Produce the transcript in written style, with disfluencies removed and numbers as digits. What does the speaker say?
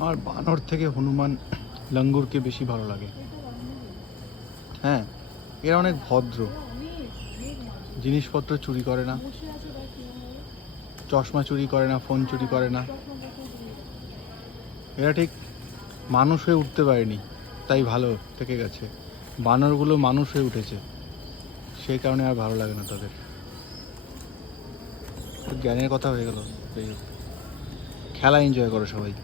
আমার বানর থেকে হনুমান লঙ্গুরকে বেশি ভালো লাগে। হ্যাঁ, এরা অনেক ভদ্র, জিনিসপত্র চুরি করে না, চশমা চুরি করে না, ফোন চুরি করে না। এরা ঠিক মানুষ হয়ে উঠতে পারেনি, তাই ভালো থেকে গেছে। বানরগুলো মানুষ হয়ে উঠেছে, সেই কারণে আর ভালো লাগে না তাদের। জ্ঞানের কথা হয়ে গেল। খেলা এনজয় করো সবাই।